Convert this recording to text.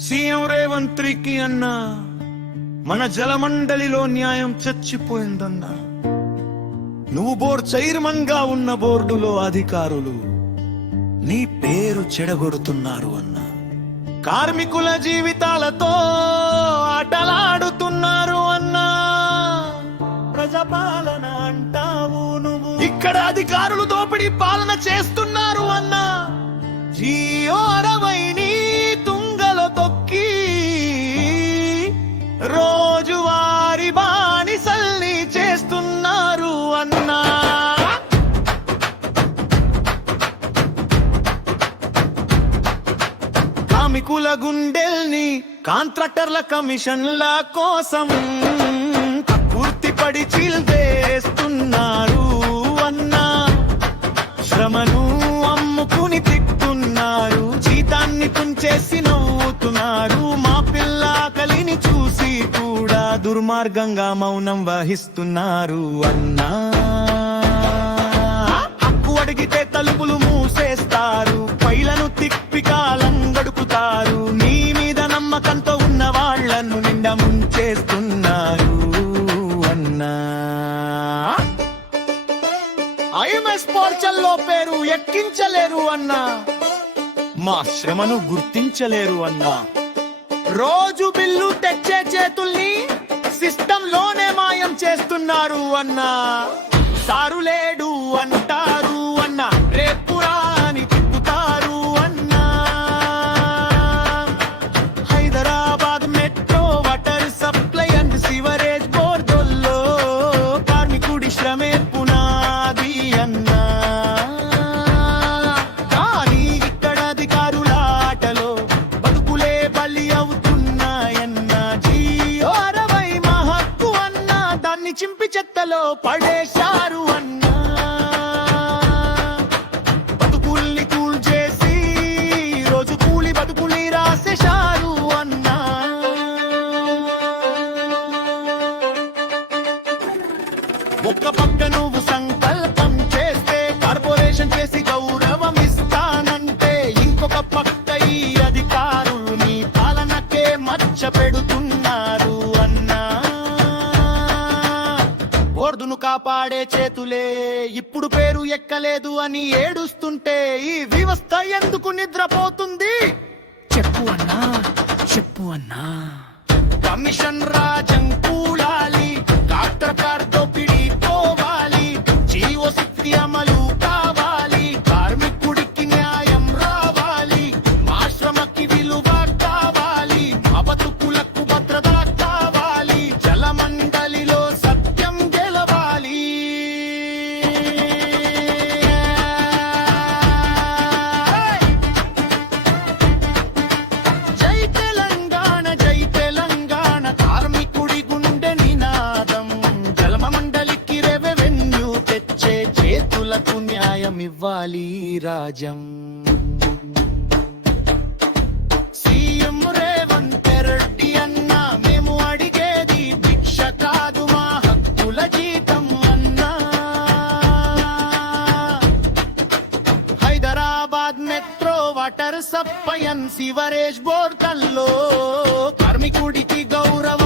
CM Revanth Reddy అన్నా మన జలమండలిలో న్యాయం చచ్చిపోయిందన్నా. నువ్వు బోర్ చైర్మన్గా ఉన్న బోర్డులో అధికారులు నీ పేరు చెడగొడుతున్నారు అన్న. కార్మికుల జీవితాలతో ఆటలాడుతున్నారు అన్నా. ప్రజపాలన అంటావు నువ్వు. ఇక్కడ అధికారులు దోపిడీ పాలన చేస్తున్నారు అన్నా. జియో అరవై గుండెల్ని కాంట్రాక్టర్ల కమిషన్ల కోసం పూర్తి పడి చీల్దేస్తున్నారు అన్నా. శ్రమను అమ్ముకుని తిట్టున్నారు జీతాన్ని తుంచేసి నవ్వుతున్నారు. మా పిల్లాకలిని చూసి కూడా దుర్మార్గంగా మౌనం వహిస్తున్నారు అన్నా. ప్రపంచంలో పేరు ఎక్కించలేరు అన్నా. మా శ్రమను గుర్తించలేరు అన్నా. రోజు బిల్లు తెచ్చే చేతుల్ని సిస్టంలోనే మాయం చేస్తున్నారు అన్నా. సారు చెత్తలో పడేశారు అన్నా. బతుకుల్ని కూల్ చేసి రోజు కూలి బతుకుల్ని రాసేశారు అన్నా. ఒక్క పక్క నువ్వు సంకల్పం చేస్తే కార్పొరేషన్ చేసి గౌరవం ఇస్తానంటే ఇంకొక పక్క ఈ అధికారులు నీ పాలనకే మచ్చ పెడుతుంది బోర్డును కాపాడే చేతులే. ఇప్పుడు పేరు ఎక్కలేదు అని ఏడుస్తుంటే ఈ వ్యవస్థ ఎందుకు నిద్రపోతుంది? చెప్పు అన్నా చెప్పు అన్నా. కమిషన్ రాజం చేతులకు న్యాయం ఇవ్వాలి రాజం. సీఎం రేవంత్ రెడ్డి అన్న మేము అడిగేది భిక్ష కాదు మా హక్కుల జీతం అన్నా. Hyderabad metro water supply and sewerage బోర్డల్లో కార్మికుడికి గౌరవం